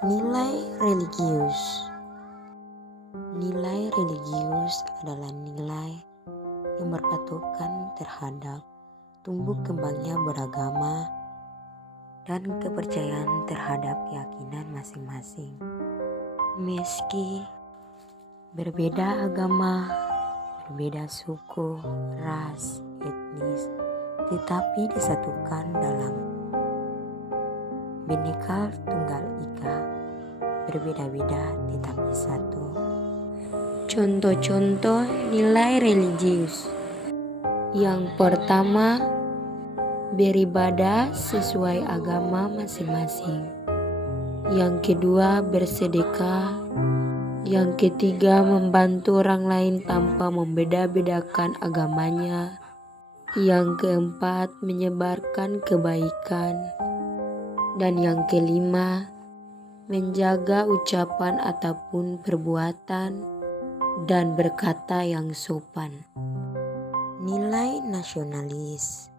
Nilai religius. Nilai religius adalah nilai yang berpatokan terhadap tumbuh kembangnya beragama dan kepercayaan terhadap keyakinan masing-masing. Meski berbeda agama, berbeda suku, ras, etnis, tetapi disatukan dalam Bhinneka Tunggal Ika, berbeda-beda tetapi satu. Contoh-contoh nilai religius. Yang pertama, beribadah sesuai agama masing-masing. Yang kedua, bersedekah. Yang ketiga, membantu orang lain tanpa membeda-bedakan agamanya. Yang keempat, menyebarkan kebaikan. Dan yang kelima, menjaga ucapan ataupun perbuatan dan berkata yang sopan. Nilai nasionalis.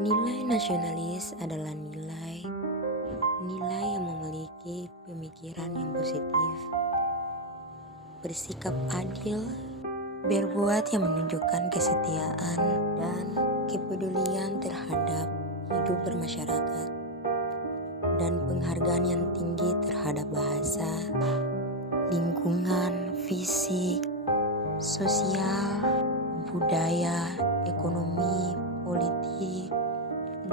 Nilai nasionalis adalah nilai yang memiliki pemikiran yang positif, bersikap adil, berbuat yang menunjukkan kesetiaan dan kepedulian terhadap hidup bermasyarakat, dan penghargaan yang tinggi terhadap bahasa, lingkungan, fisik, sosial, budaya, ekonomi, politik,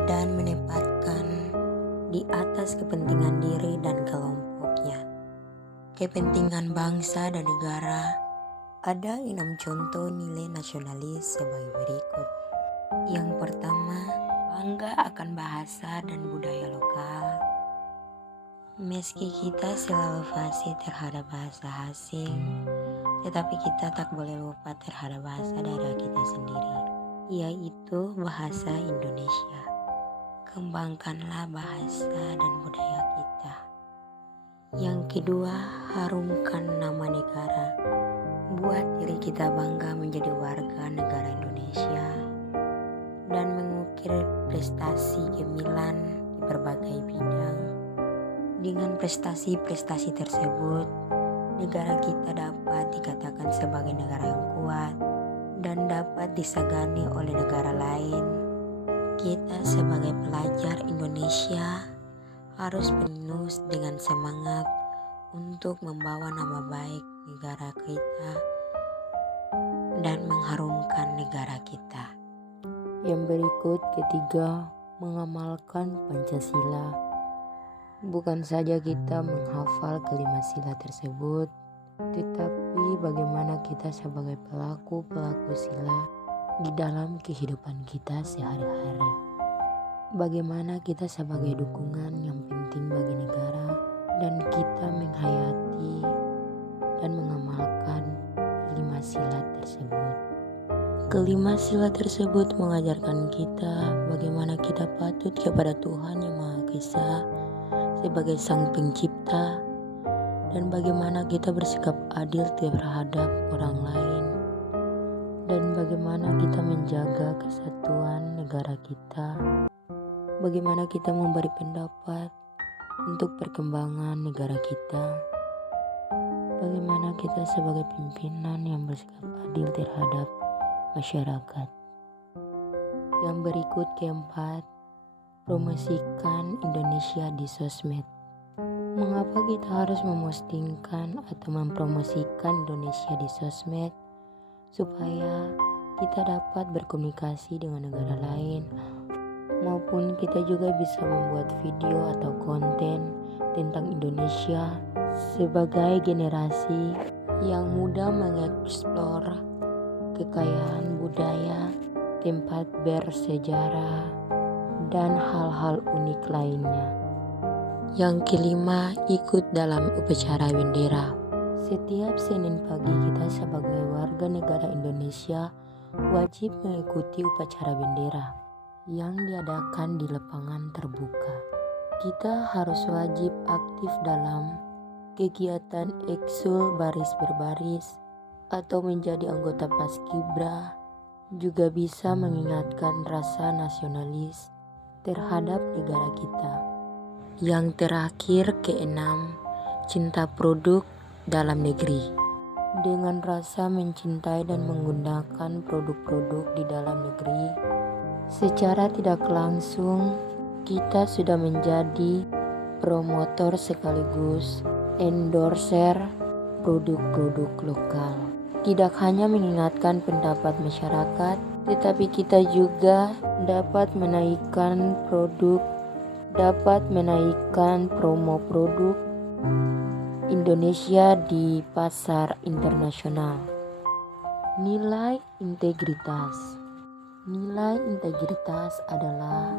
dan menempatkan di atas kepentingan diri dan kelompoknya, kepentingan bangsa dan negara. Ada 6 contoh nilai nasionalis sebagai berikut. Yang pertama, bangga akan bahasa dan budaya lokal. Meski kita selalu fasih terhadap bahasa asing, tetapi kita tak boleh lupa terhadap bahasa daerah kita sendiri, yaitu bahasa Indonesia. Kembangkanlah bahasa dan budaya kita. Yang kedua, harumkan nama negara. Buat diri kita bangga menjadi warga negara Indonesia dan mengukir prestasi gemilang di berbagai bidang. Dengan prestasi-prestasi tersebut, negara kita dapat dikatakan sebagai negara yang kuat dan dapat disegani oleh negara lain. Kita sebagai pelajar Indonesia harus penuh dengan semangat untuk membawa nama baik negara kita dan mengharumkan negara kita. Yang berikut ketiga, mengamalkan Pancasila. Bukan saja kita menghafal kelima sila tersebut, tetapi bagaimana kita sebagai pelaku-pelaku sila di dalam kehidupan kita sehari-hari. Bagaimana kita sebagai dukungan yang penting bagi negara dan kita menghayati dan mengamalkan kelima sila tersebut. Kelima sila tersebut mengajarkan kita bagaimana kita patut kepada Tuhan Yang Maha Esa sebagai Sang Pencipta dan bagaimana kita bersikap adil terhadap orang lain dan bagaimana kita menjaga kesatuan negara kita, bagaimana kita memberi pendapat untuk perkembangan negara kita, bagaimana kita sebagai pimpinan yang bersikap adil terhadap masyarakat. Yang berikut keempat, promosikan Indonesia di sosmed. Mengapa kita harus memostingkan atau mempromosikan Indonesia di sosmed? Supaya kita dapat berkomunikasi dengan negara lain, maupun kita juga bisa membuat video atau konten tentang Indonesia sebagai generasi yang mudah mengeksplor kekayaan budaya, tempat bersejarah, dan hal-hal unik lainnya. Yang kelima, ikut dalam upacara bendera. Setiap Senin pagi kita sebagai warga negara Indonesia wajib mengikuti upacara bendera yang diadakan di lapangan terbuka. Kita harus wajib aktif dalam kegiatan eksul baris berbaris atau menjadi anggota Paskibra, juga bisa mengingatkan rasa nasionalis terhadap negara kita. Yang terakhir keenam, cinta produk dalam negeri. Dengan rasa mencintai dan menggunakan produk-produk di dalam negeri, secara tidak langsung kita sudah menjadi promotor sekaligus endorser produk-produk lokal. Tidak hanya mengingatkan pendapat masyarakat, tetapi kita juga dapat menaikkan promo produk Indonesia di pasar internasional. Nilai integritas. Nilai integritas adalah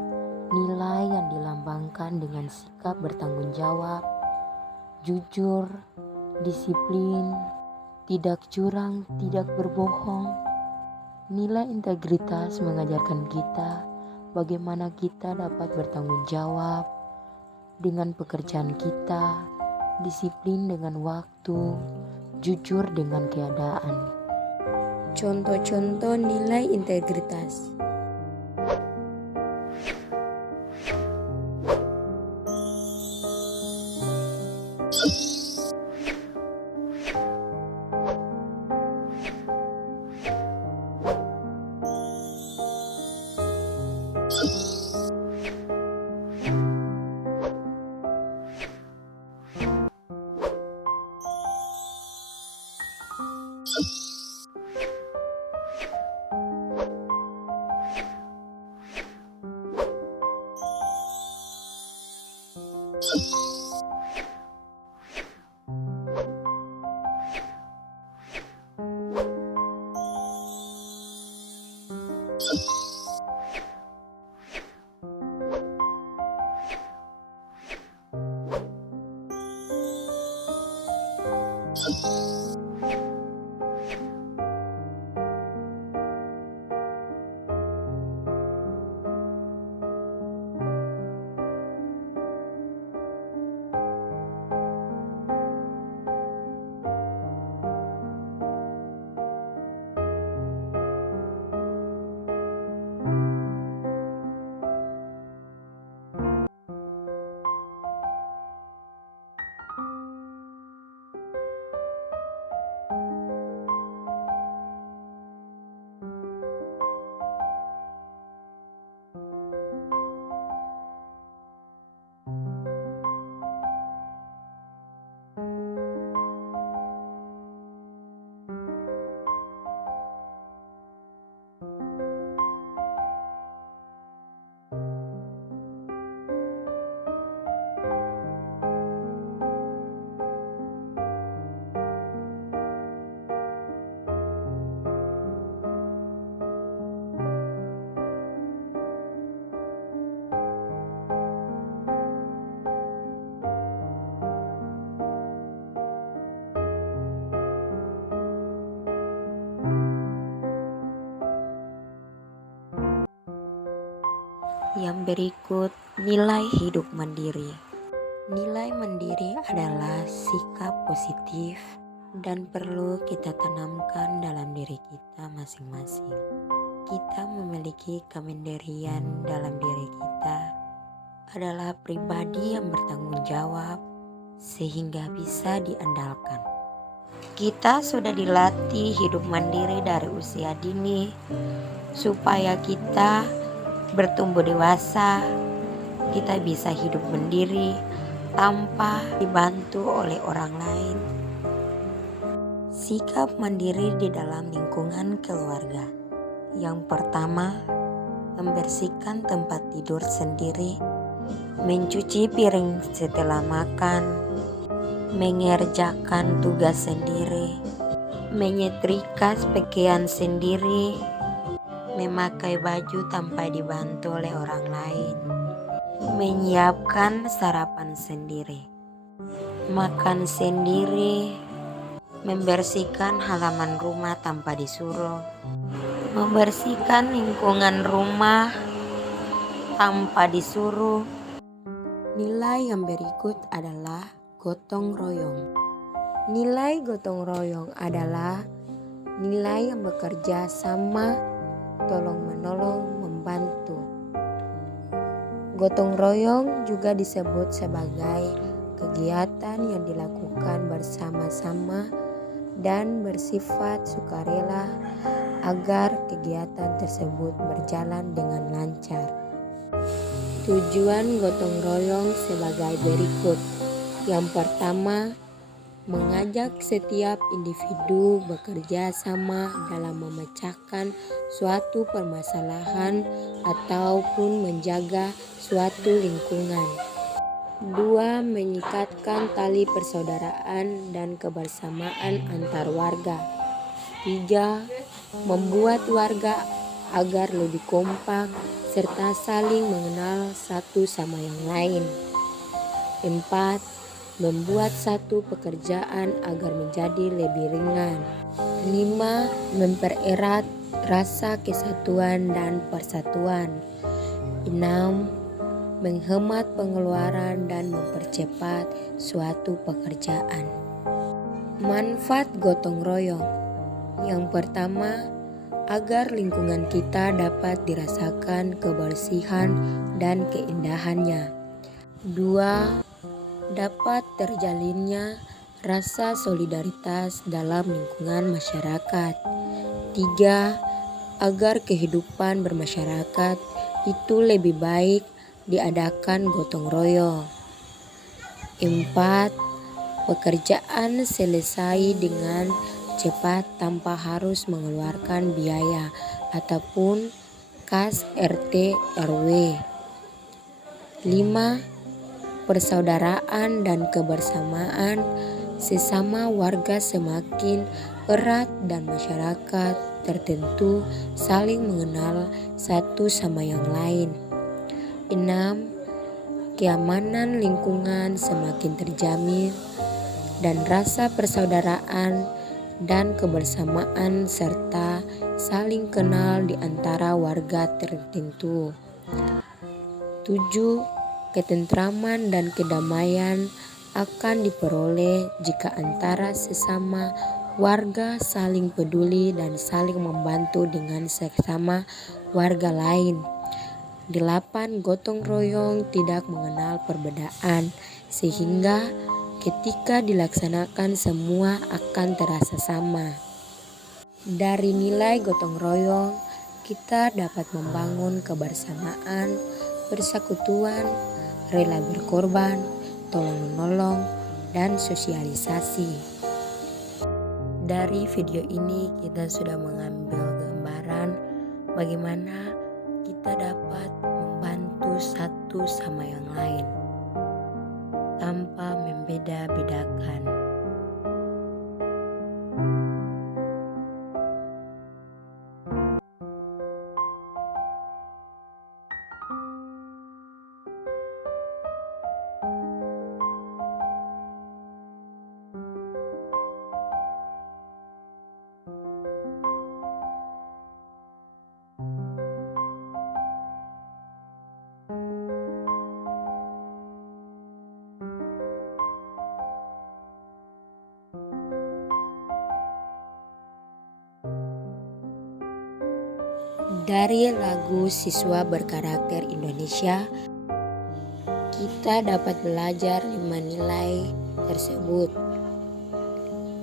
nilai yang dilambangkan dengan sikap bertanggung jawab, jujur, disiplin, tidak curang, tidak berbohong. Nilai integritas mengajarkan kita bagaimana kita dapat bertanggung jawab dengan pekerjaan kita, disiplin dengan waktu, jujur dengan keadaan. Contoh-contoh nilai integritas. Yang berikut, nilai hidup mandiri. Nilai mandiri adalah sikap positif dan perlu kita tanamkan dalam diri kita masing-masing. Kita memiliki kemandirian dalam diri kita adalah pribadi yang bertanggung jawab sehingga bisa diandalkan. Kita sudah dilatih hidup mandiri dari usia dini supaya kita bertumbuh dewasa, kita bisa hidup mandiri tanpa dibantu oleh orang lain. Sikap mandiri di dalam lingkungan keluarga. Yang pertama, membersihkan tempat tidur sendiri, mencuci piring setelah makan, mengerjakan tugas sendiri, menyetrika pakaian sendiri, memakai baju tanpa dibantu oleh orang lain, menyiapkan sarapan sendiri, makan sendiri, membersihkan halaman rumah tanpa disuruh, membersihkan lingkungan rumah tanpa disuruh. Nilai yang berikut adalah gotong royong. Nilai gotong royong adalah nilai yang bekerja sama, tolong-menolong, membantu. Gotong royong juga disebut sebagai kegiatan yang dilakukan bersama-sama dan bersifat sukarela agar kegiatan tersebut berjalan dengan lancar. Tujuan gotong royong sebagai berikut. Yang pertama, mengajak setiap individu bekerja sama dalam memecahkan suatu permasalahan ataupun menjaga suatu lingkungan. 2. Mengikatkan tali persaudaraan dan kebersamaan antar warga. 3. Membuat warga agar lebih kompak serta saling mengenal satu sama yang lain. 4. Membuat satu pekerjaan agar menjadi lebih ringan. 5. Mempererat rasa kesatuan dan persatuan. 6. Menghemat pengeluaran dan mempercepat suatu pekerjaan. Manfaat gotong royong. Yang pertama, agar lingkungan kita dapat dirasakan kebersihan dan keindahannya. 2. Dapat terjalinnya rasa solidaritas dalam lingkungan masyarakat. 3. Agar kehidupan bermasyarakat itu lebih baik diadakan gotong royong. 4. Pekerjaan selesai dengan cepat tanpa harus mengeluarkan biaya ataupun kas RT RW. 5. Persaudaraan dan kebersamaan sesama warga semakin erat dan masyarakat tertentu saling mengenal satu sama yang lain. 6. Keamanan lingkungan semakin terjamin dan rasa persaudaraan dan kebersamaan serta saling kenal di antara warga tertentu. 7. Ketentraman dan kedamaian akan diperoleh jika antara sesama warga saling peduli dan saling membantu dengan sesama warga lain. 8. Gotong royong tidak mengenal perbedaan sehingga ketika dilaksanakan semua akan terasa sama. Dari nilai gotong royong, kita dapat membangun kebersamaan, persekutuan, rela berkorban, tolong-menolong, dan sosialisasi. Dari video ini kita sudah mengambil gambaran bagaimana kita dapat membantu satu sama yang lain tanpa membeda-bedakan. Dari lagu Siswa Berkarakter Indonesia, kita dapat belajar 5 nilai tersebut.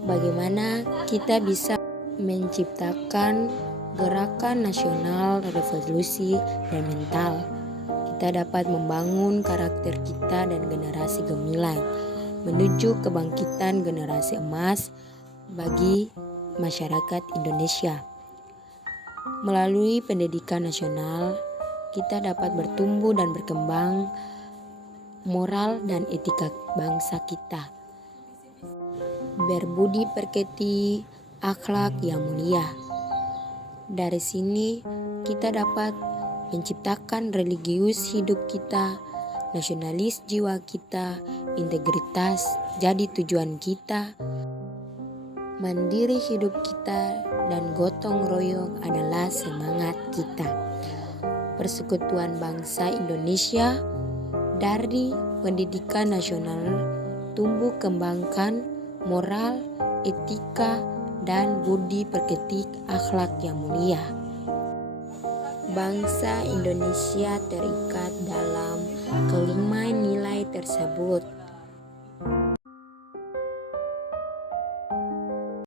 Bagaimana kita bisa menciptakan gerakan nasional revolusi dan mental. Kita dapat membangun karakter kita dan generasi gemilang menuju kebangkitan generasi emas bagi masyarakat Indonesia. Melalui pendidikan nasional, kita dapat bertumbuh dan berkembang moral dan etika bangsa kita. Berbudi pekerti, akhlak yang mulia. Dari sini kita dapat menciptakan religius hidup kita, nasionalis jiwa kita, integritas jadi tujuan kita, mandiri hidup kita, dan gotong royong adalah semangat kita. Persekutuan bangsa Indonesia dari pendidikan nasional tumbuh kembangkan moral, etika, dan budi pekerti akhlak yang mulia. Bangsa Indonesia terikat dalam kelima nilai tersebut.